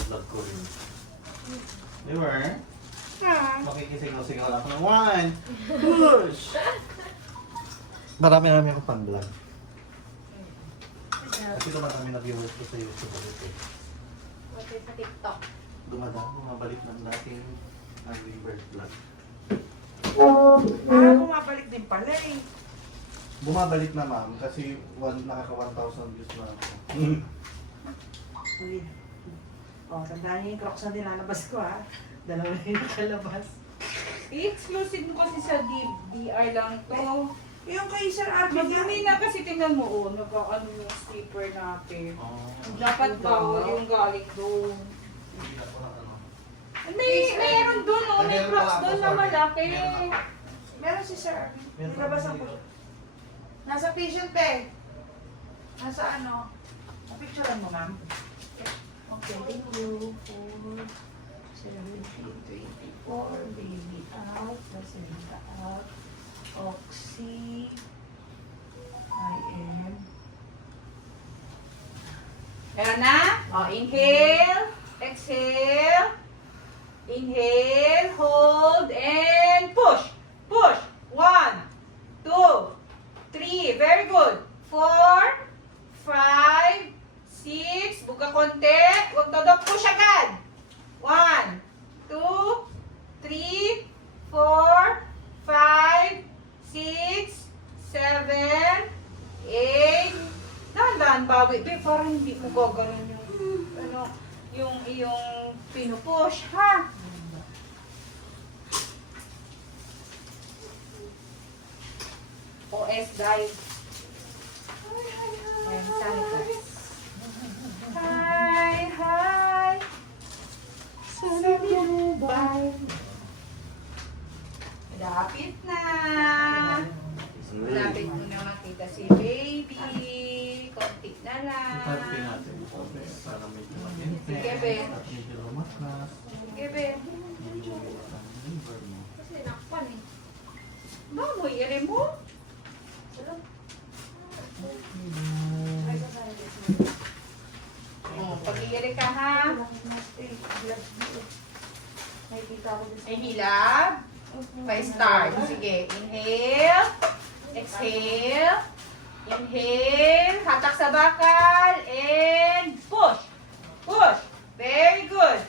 vlog ko rin. Di ba? Makikisigaw-sigaw ako ng one, push! Marami-rami ako pang vlog. Kasi dumadami na viewers ko sa YouTube ulit eh. Okay, sa TikTok. Bumabalik ng dating Angry Bird vlog. Bumabalik din pala eh. Bumabalik na ma'am kasi nakaka 1,000 views na ako. Uy. Oh, tandaan niyo yung Crocs na nilalabas ko ha. Dalawa na yung nakalabas. I-exclusive mo kasi sa DR lang to. Yung kay Sir Arvin Madumi na kasi tingnan mo, oh, nag-ano yung slipper natin. Oh. Dapat bawal yung galing doon. Hindi ako na ano. Mayroon doon, oh, may Meron crocs pala doon ako, na sorry. malaki. Meron ako. Meron si Sir Arvin. Meron Nilabasan ko ako. siya. Nasa patient bed. Nasa ano. Picturean mo, ma'am. Okay, thank you for 1724. Baby out. Placenta out. Oxy. IM. Meron na? Oh, inhale, exhale, inhale, hold, and push. Push. 1, 2, 3. Very good. 4, 5, 6. Buka konti. Huwag todok. Push agad. 1, 2, 3, 4, 5, 6, 7, 8. Dahan-dahan bawi. Be, parang hindi mo gagawin yung iyong pinupush, ha? OS dive. Ayan, saan ito? Hi, hi. Sa Dubai. Malapit na. Malapit mo na makita si baby. Konti na lang. Itarpin natin ito para medyo matinte. Sige, be. At medyo lumaklas. Sige, be. Medyo ang liver mo. Kasi nakpan eh. Baboy, ere mo? Oh, pag-iiri ka, ha? May kita ko din sa May hilab. Pa-start. Sige, inhale. Exhale. Inhale. Hatak sa bakal. And push. Push. Very good.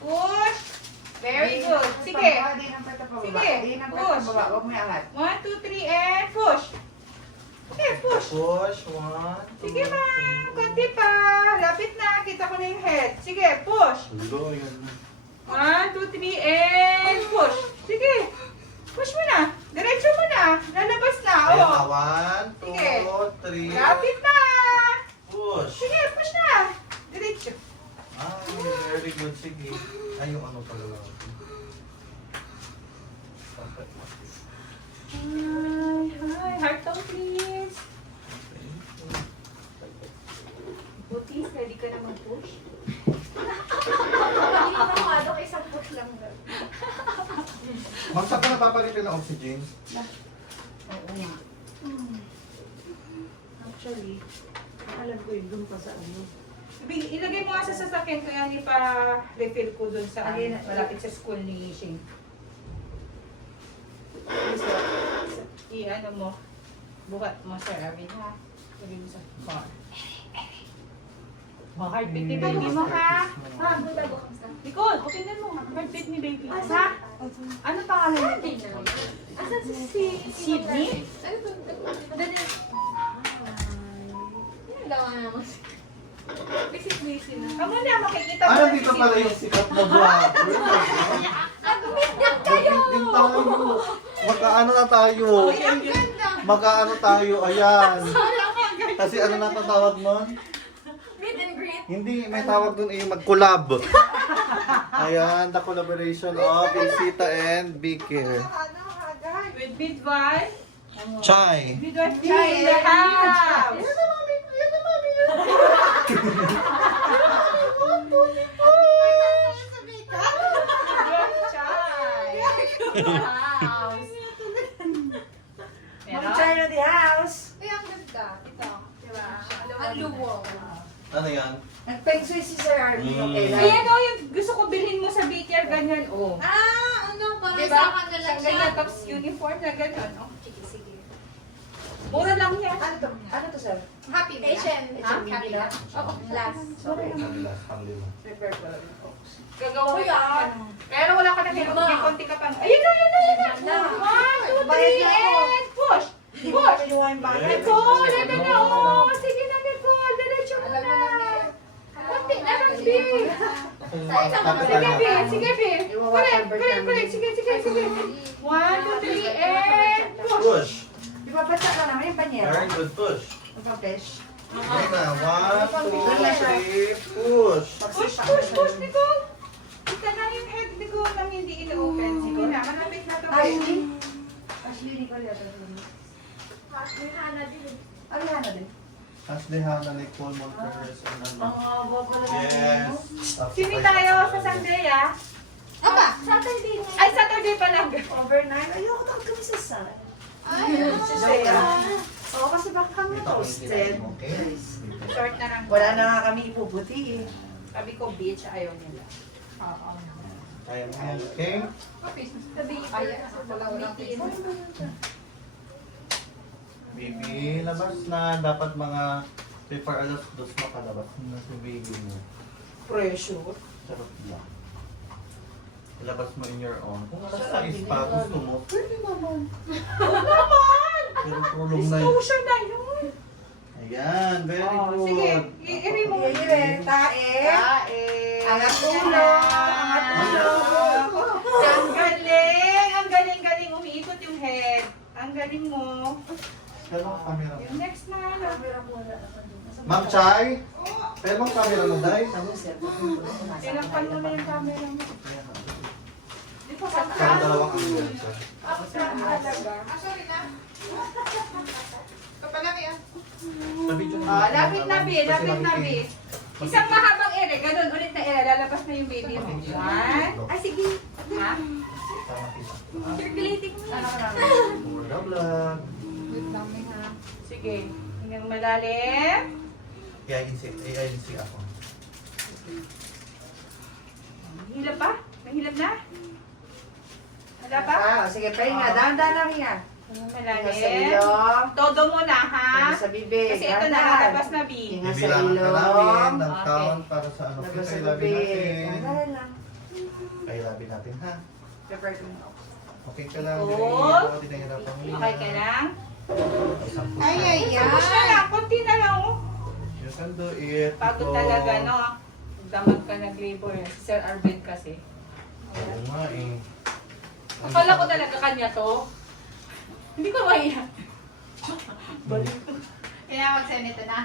Push. Very good. Sige. Sige. Push. Huwag mo angat. 1, 2, 3, and push. Okay, push. Push, one, two, Sige, ma'am. Konti pa. Lapit na. Kita ko na yung head. Sige, push. Hello, yan na. 1, 2, 3, and push. Sige. Push mo na. Diretso mo na. Lalabas na. Ayan na, Oh. one, Sige. two, three. Lapit na. Push. Sige, push na. Diretso. Ay, very good. Sige. Ay, yung ano pala lang. Hi. Heart tone, please. Butis, ready ka na mag-push? Hindi mo naman ako isang push lang. Ma'am, saan ka napapalitin ng oxygen? Oo nga. Actually, alam ko yun, doon pa sa ano. Ilagay mo nga sa sasakyan ko yan ipa-refill ko dun sa Ayun. malapit sa school ni Shane. I-ano mo, bukat mo Sir Arvin, ha? Lagay mo sa bar. Oh, heartbeat ni baby mo, ha? Ha, buta ko. Nicole, tingnan mo, heartbeat ni baby. Asa? Ano pangalan Hindi nito? na. Asan si Sydney? Ano ba? Dali. Ano daw nga naman? Busy na. Kamu na, makikita mo Ah, na nandito si pala Sydney. yung sikat na vlogger. Nag-meet kayo! Din tayo. Magkaano na tayo? Ay, ang ganda! Magkaano tayo? Ayan. Kasi ano na ang tawag nun? Meet and greet. Hindi, may tawag dun eh, mag-collab. Ayan, the collaboration of Isita and Bikir. With Midwife. Chai. Midwife Chai in the house. Midwife Chai. House. Ma'am China the house. Uy, ang ganda. Ito. Diba? Ang luwag. Ano yan? Nag-peng sui si Sir Okay, Ayan o, yung gusto ko bilhin mo sa Baker, ganyan o. Ah, ano, parang Diba? sa kanila Sa siya. ganyan, tapos uniform na ganyan. O. Sige, sige. Mura lang yan. Ano to, sir? Happy na. H&M. Happy na. Oo. Last. Sorry. Prepare ko lang. Gagawa ko Uy, yan. Pero wala ka na may Diba? may konti ka pang. Ayun na, ayun na, ayun na. Ganda. 1, 2, Bayad 3, na ako. and push. Hindi mo Push. kinuha yung bagay. Nicole, ito na o. Sige na, Nicole. Diretso mo na. Konti na lang, B. Sige, B. Sige, B. Correct. Sige. 1, 2, 3, and push. Push. Ipapatsa ka naman yung panyero. Very good push. Ipapesh. Okay na. 1, 2, 3, push. Push, Nicole. Kita na yung head, Nicole, nang hindi ino-open. Sige na, malapit na to. Ashley? Ashley, Nicole yata. May hana din. Ano yan na din? Ashley Hannah, Nicole Monteres, and ano. Boko lang. Yes. Sini tayo sa Sunday, ah. Aba, Saturday na. Ay, Saturday pa lang. Overnight. Ayoko na kami sa sun. Ay, Si Zaya. Oo, kasi baka kami Ito ang toasted. Okay. Short na lang. Wala na nga kami ipuputi eh. Sabi ko, beach, ayaw nila. Oo. Kaya mo yan, okay? Sabi ko, Walang meeting. Baby, labas na. Dapat mga before alas 2 makalabas na si baby mo. Pressure. Charot lang. Ilabas mo in your own. Kung alas 6 pa, gusto mo, pwede naman. Pero tulong na yun. exposure na yun. Ayan, very Oh, good. sige, i-remove. Sige, tae. Angat ulo. Angat ulo. Ang galing! Ang galing-galing. Umiikot yung head. Ang galing mo. Pero ang camera mo. Yung next na, ano? Ma'am Chay, pero ang camera mo, Day. Tinakpan mo na yung camera mo. Di pa sa Pero dalawang angle siya. talaga. Ah, sorry na. Kapalaki ah. Sa video mo. Oh, lapit na, B. Kasi Lapit na, B. makikita. Isang mahabang ere. Ganun, ulit na ere. Lalabas na yung baby mo. One. Ay, sige. Ha? Circulating mo Ano yan. ka namin? Mura vlog. Wait lang, may ha. Sige. Hanggang malalim. I-insig ako. Mahilap pa? Mahilap na? Wala pa? Sige, pahinga. Dahan-dahan lang hinga. Hanggang Hinga sa malalim. ilong. Todo muna, ha? Hinga sa bibig. Kasi ito na, Dahan-dahan. lalabas na, B. Hinga sa Bibilangan ka namin ilong. ng Okay. count para sa ano. Labas sa Kaya labi bibig. natin. Dahan-dahan lang. Kaya labi natin, ha? Prepare ko na. Okay ka lang. Oo. Hindi ako tinahirapan mo. Okay ka lang? Isang push Ay, lang. ay, ay. Push na lang. Konti na lang, oh. You can do it. Pagod Ito. talaga, no? Damag ka nag-labor. Si Sir Arvin kasi. Oo nga eh. Akala ko talaga kanya to. Hindi ko maiya. Balik ko. Kaya mag-senate na.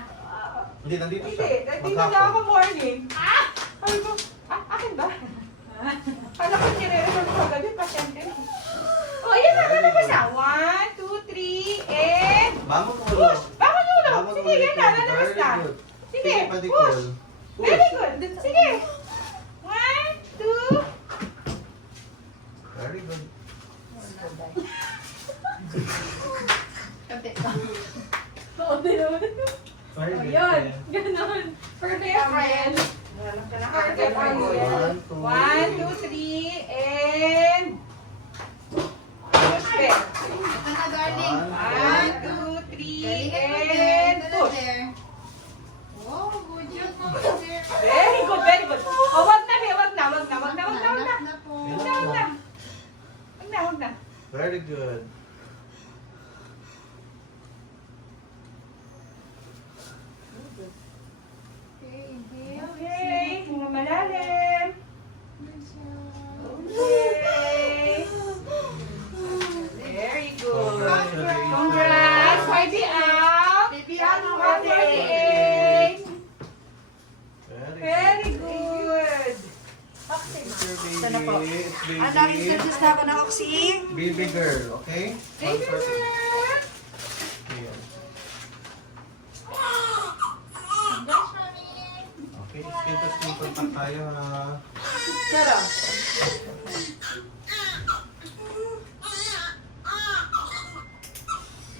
Hindi, nandito Hindi, siya. nandito na ako morning. Sabi ko, akin ba? Kala ko nire-resolve ko gabi, pasyente. Oh, ayan na, lalabas na. 1, 2, 3, and... Bangon mo Push! Bakit mo lang? Bangon Sige, ulit yan na, yun. lalabas Very na. good. Sige, pa, push! Nicole. Push. Very good. Sige. 1, 2, Very good. Kante. Oo, dinunod. Very Oh, good. yun. Ganon. Perfect, friend. Hanap ka na Perfect, agad. friend. 1, 2, 3, and... Push, back. Ito na, darling. 1, 2, 3, Galingan mo and din. Ito na, push. there. Wow, good job mo, sir. Very good, very good. Oh, wag na, Bea, wag na, wag na, wag na, wag na, wag na. Hanap na po. Wag na, wag na. Wag na, wag na. Very good. Okay, inhale. Okay, mga malalim. Okay. Very good. Congratulations. Congrats, Harvey out. Baby, ano ka Happy din? birthday. Very Very good. Sana po. It's baby. Anak, introduce na ako ng Oxy. Baby girl, okay? Baby One person. girl. Here. Congrats, mami. Okay, skin contact tayo ha. Sarah.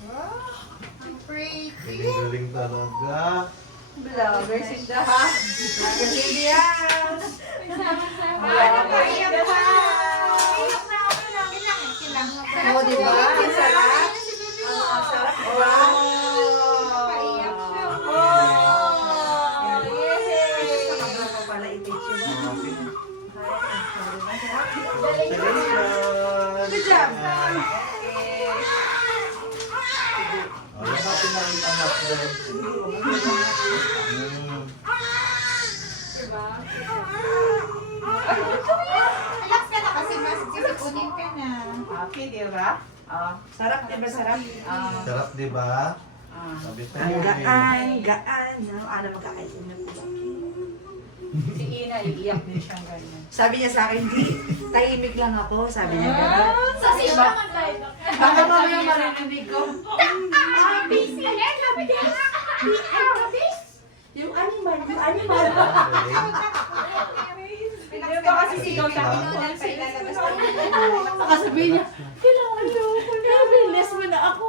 Wow, ang pretty. Galing talaga. Vloggers in the house. Vloggers in the house. Sama-sama. Iyak na. Oo, di ba? Ang sarap. Ang sarap, di ba? Paiyak siya. Oh, yes! Gusto ko pala i-teach you. Good job! Alam natin na rin ang hotdog. Diba? Relax ka na kasi mas sisipunin ka na. Okay, di ba? Sarap, di ba sarap? Sarap, di ba? Sabi ko Ang yun eh. gaan. Ano magkakain ng Si Ina, iiyak din siyang ganyan. Sabi niya sa akin, di, tahimik lang ako. Sabi niya gano'n. Sa sino naman tayo? Baka mamaya marinig ko. Busy. Happy day. Happy. Yung animal. Hindi ba kasi sigaw sa akin noon pa ilalabas ko. Baka sabihin niya, kailangan ko na. Bilis mo na ako.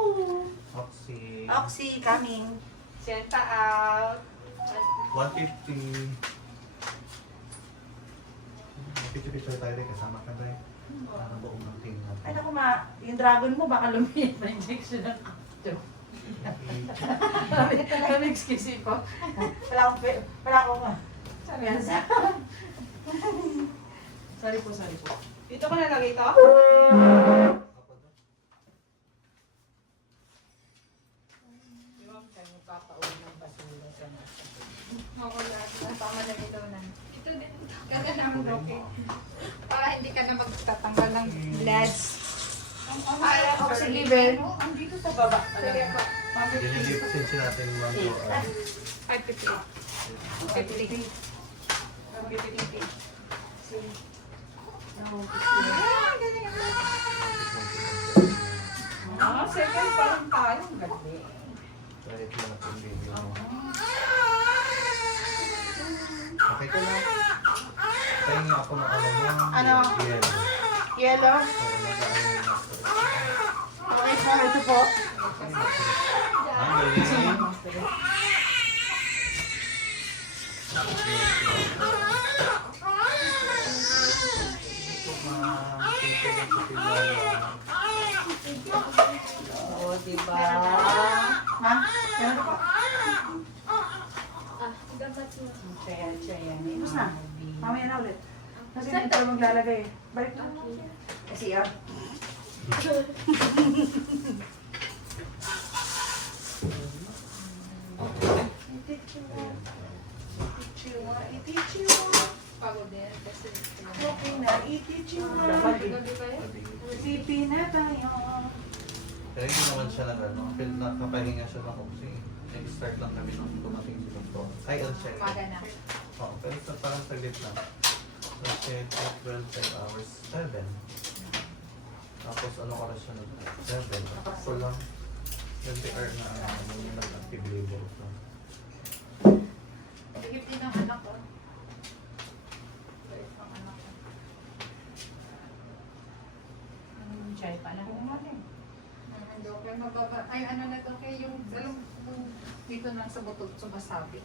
Oxy. Oxy, coming. Senta out. 150. Picture tayo rin. Kasama ka rin. Para buong ng team natin. Ay, naku ma, yung dragon mo baka lumiit na injection ng kapto. Kami excuse ko. Wala akong ma. Sorry po. Dito ko nalagay ito? Di ba tayo magpapauwi ng basura sa nasa? Oo, lahat na. Tama na ito na. Ito din. Ganda naman okay. Para hindi ka na magtatanggal ng bloods. Oxy level. Andito sa baba. Sige po. Dinilipasin natin yung 1 hour. 550. 550. Second pa lang tayo. Ang galing. Kahit lang natin video mo. Okay ka na. Tayo nga ako ng ano mo. Ano? Yeah. Yellow. Oo, nag-ano yung master. Okay po, ito po. Ang galing. Oo, diba? Ma'am, yan po. Siya yan. Tapos na. Mamaya na ulit. Kasi hindi tayo maglalagay. Balik na. Kasi Pagod din. Kasi okay na, i-teach you na. gabi kayo. Pipi na tayo. Pero hindi naman siya nag-ano. Nakapahinga siya ng oxy. Nag-start lang kami nung dumating si Dr. Ay, check. Umaga na. Oo, pero parang saglit lang. Kasi 12 hours, 7. Tapos ano oras siya nag-7. So lang, 20 hour na yung nag-active labor. So, Higit din ang anak ko. Ito isang anak ko. Siya pa na kumali. Ang doktor mababa. Ay, ano na to kay yung alam kung dito lang sa butog sumasabi.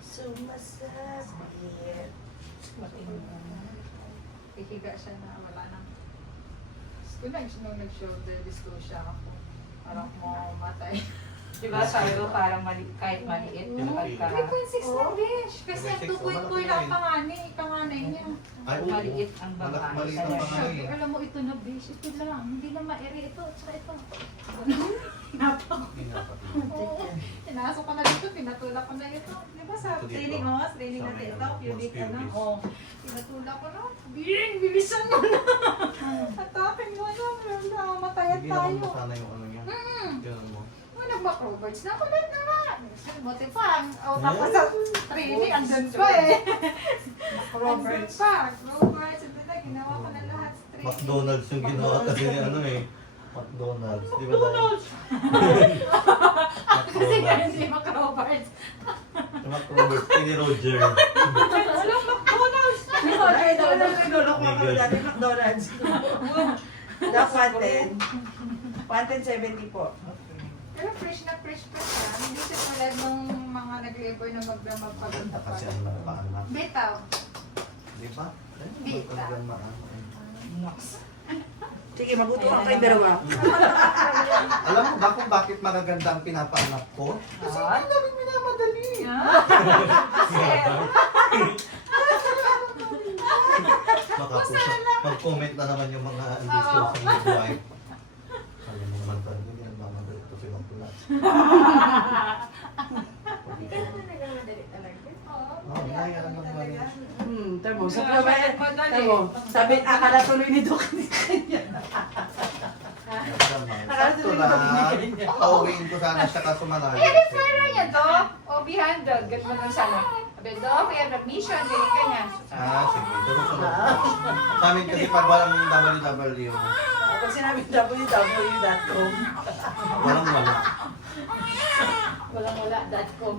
Sumasabit. Hihiga siya na wala nang. Nung nag-shoulder dystocia ako. Parang matay. Diba sabi ko parang kahit maliit kapag ka 3.6 lang, Bish. Kasi ang 2.2 lang panganay niya. ay, oo. maliit ang babae. Maliit ang Kaya panganay. Sabi, alam mo ito na, Bish. Ito lang. Hindi na mairi ito. Tsaka ito. Hindi nga pa. Oo. Pinasok ko na dito. Pinatulak ko na ito. Di ba sa Ito dito. training mo? Training Sa natin may ito. ano, Pubic mas ano. pubis. Oo. Pinatulak ko na. Bing! Bilisan mo na. Atapin mo na. Matayan Hindi naman tayo. masana yung ano niya. Ganun mo. Nag-macroverts na ako lang naman. Buti pa. Tapos sa training, andun pa eh. Andun pa. Macroverts. Ito na, ginawa ko na lahat sa training. McDonald's yung ginawa kasi ni ano eh. McDonald's. Di ba tayo? Kasi nga McDonald's. hindi macroverts. Si McRobert. Si ni Roger. Alam, McDonald's. Nilolok mo kami dati McDonald's. That's 110. 110.70 po. Pero fresh na fresh pa siya. Hindi siya tulad nung mga nag-labor na magdamag Maganda pag kasi ang nakapaanak. Bitaw. Di ba? Di ba? Sige, mabutuhan kayo dalawa. Alam mo ba kung bakit magaganda ang pinapaanak ko? Kasi hindi namin minamadali. Mag-comment na naman yung mga hindi social midwife. Alam mo naman tayo, hindi naman mamadali ito si Magpula. Hindi ka naman nagmamadali talaga. Oo, hinayaan lang naman. Tamo, sa tamo. Sabi, akala tuloy ni Doc. Sakto lang. Pauwiin ko sana siya kaso malayo. I-refer na niya to. O B100. Ganun mo lang sana. Sabi, do, we have admission. Ganyan ka niya. Ah, sige. Sunod. Sa amin kasi pag walang www, Pag sinabi www.com. walang wala. Walang wala.com.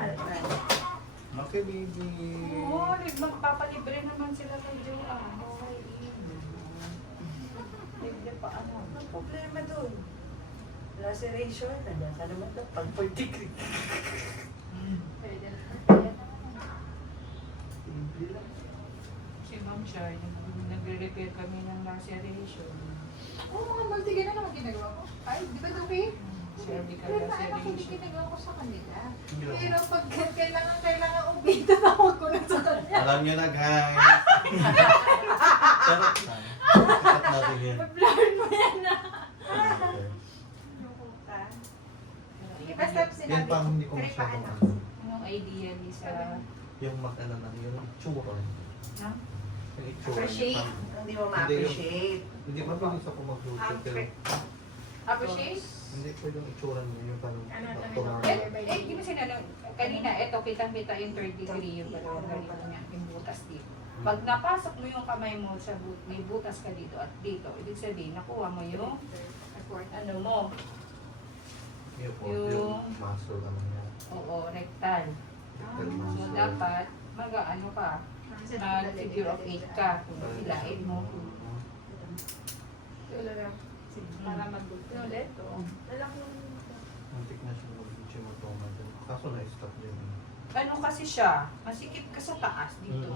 Okay, baby. Oo, magpapalibre naman sila kay Joanne. Okay. Libre pa ano. Ang problema doon. Laceration, nandiyan ka naman doon. Pag 40 degree. Pwede na. Simple lang. Si Ma'am Shar, nagre-repair kami ng laceration. Oo, mga multiga na naman ginagawa ko. Ay, di ba okay? Cervical Pero na ako hindi laceration. ginagawa ko sa kanila. Hindi ako. Pero pag kailangan ubita, tawag ko na sa kanya. Alam niyo na, guys. Charot lang. Sikat natin yan. Blur mo yan na. Sige, basta Yan sinabi pang hindi ko Kaya masyadong paano? ano. Anong idea ni sa... Yung mag-ano na, yung itsura. Ha? Yung itsura. Appreciate? Hindi mo ma-appreciate. Hindi pa bilis ako magluto, pero Appreciate? hindi ko yung itsura niya, yung parang Ano, Eh, di ba sinanong, kanina, eto, kitang-kita yung 3 degree yung ganito niya, yung butas dito. Pag napasok mo yung kamay mo sa may butas ka dito at dito, ibig sabihin, nakuha mo yung ano mo, yung muscle naman niya. oo, rectal. Rectal So, muscle. dapat, mag-ano ka, figure of 8 ka, kung hilain mo. Para magbuti ulit. Antik na siya mag-chimotoma dun. Kaso na-stop din. Ano kasi siya, masikip ka sa taas dito.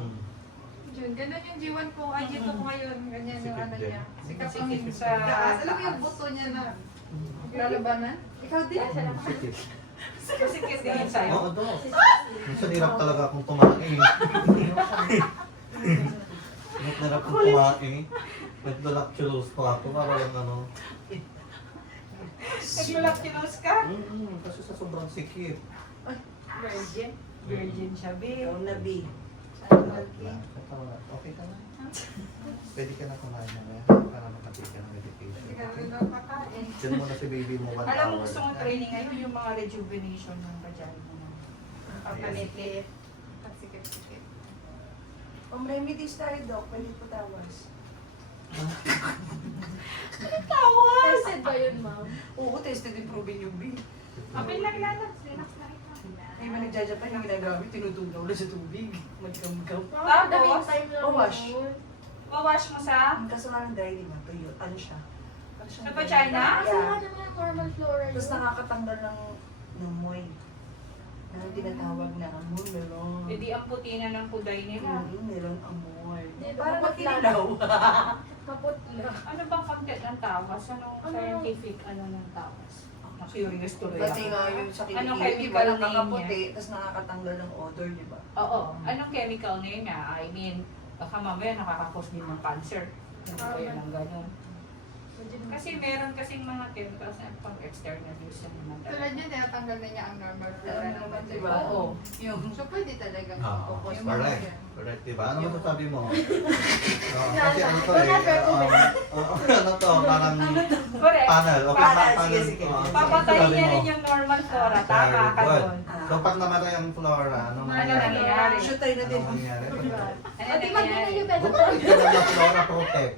Jun, ganun yung G1 ko. Ay, G2 ko ngayon. Ganyan yung ano niya. Sikat ang Sikip sa taas. Alam mo yung taas. buto niya na lalabanan? Ikaw din? Sikit. Masikip din yun sa'yo. Oo, ito. Minsan hirap talaga akong tumae. Hirap akong tumae. Nagdalactulose pa ako para yung ano. Nag-lactulose ka? Kasi sa sobrang sikip. Virgin. Virgin siya, babe. Ikaw na, B. Okay ka na? Pwede ka na kumain na para makatake ka ng medication. Hindi ka Okay? rin daw kakain. Diyan muna si baby mo 1 hour. Alam mo, gusto mong training ngayon yung mga rejuvenation ng vagina mo. Papalit-lit. Sikip-sikip. Kung remedies tayo, Doc, pwede po tawas. Tested ba yun, ma'am? Oo, tested improving yung B. Apil lang lang. Relax na ito. Ay, man nagjajapan yung ginagamit, tinutunaw na sa tubig. Magkam-gam. Tapos, Wash. wawash mo sa Ang kaso nga ng dry, di ba? Tuyo. Ano siya? Ano siya? Sa vagina? Yeah. normal flora Tapos nakakatanggal ng moy. Na tinatawag na amoy. Meron. Hindi ang puti na ng puday nila. Meron amoy. Hindi, Parang maputla. magkinilaw. Kaputla. Ano bang content ng tawas? Anong scientific ano ng tawas? Na-curious tuloy Kasi ako. nga yung sa Anong kilikili, di ba? chemical name Nakakaputi, tapos nakakatanggal ng odor, di ba? Oo. Anong chemical na yun na? I mean, baka mamaya nakakakos din ng cancer. Hindi kayo ng ganun. Kasi meron kasing mga chemicals na pang external use naman Tulad talaga. niya, tinatanggal na niya ang normal flora Alam ng naman, vagina. di ba? Oo. Yung So, pwede talaga. Correct. Yung mga Correct. yan. Correct, diba? Ano masasabi mo? Kasi ano to ano to, parang Correct. panel. Okay, Panel, sige, sige. Papatayin Sabi niya mo. rin yung normal flora. Tama ka Very good. doon. So pag namatay ang flora, ano mangyayari? nangyayari? shoot tayo na din. Ano mangyayari? Ano Pati mag nangyayari? yung Bumalik ka na ng Flora Protect.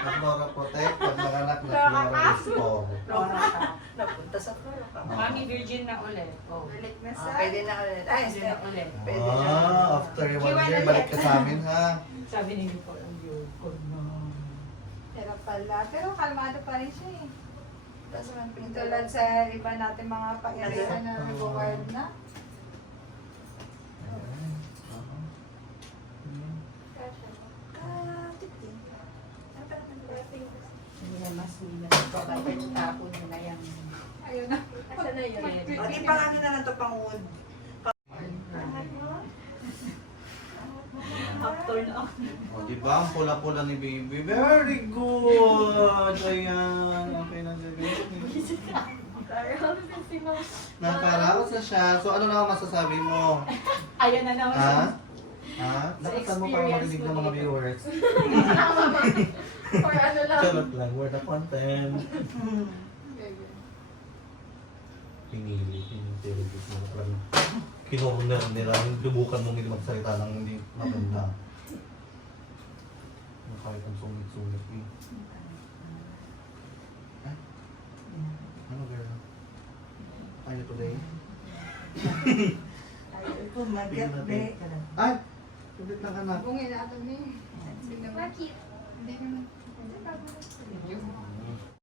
Na Flora Protect, pag naganak na Flora Restore. Flora ka. Napunta sa flora ka. Mami virgin na ulit. Oh. Balik na sa... Pwede na ulit. Ay, Virgin na ulit. Pwede na. After 1 year, balik ka sa amin ha. Sabi ni Nicole, ang yoko na. Pero pala. Pero kalmado pa rin siya eh. Tapos ang Tulad sa iba natin mga pa-area na nag-wild na. Hindi na mas hindi na. Babay yung tapon nyo na yan. Ayun na. Asa na yun? O, di pang ano na lang to, pang wood. Actor na ako. O, di ba? Ang pula-pula ni baby. Very good! Ayan. Okay na si baby. Nakaraos na siya. So, ano na ang masasabi mo? Ayun na naman. Ha? Ha? Nakasal mo para marinig ng mga viewers. Or ano lang. Charot lang. Word of content. Pinili. Pinili. Kinorner nila. Lubukan mong hindi magsalita ng hindi maganda. Kahit ang sungit-sungit eh. Ano girl? Ano today? Ay, kumagat, be. Ay! Ulit lang anak. Bungin na ito ni. Bakit? Hindi naman.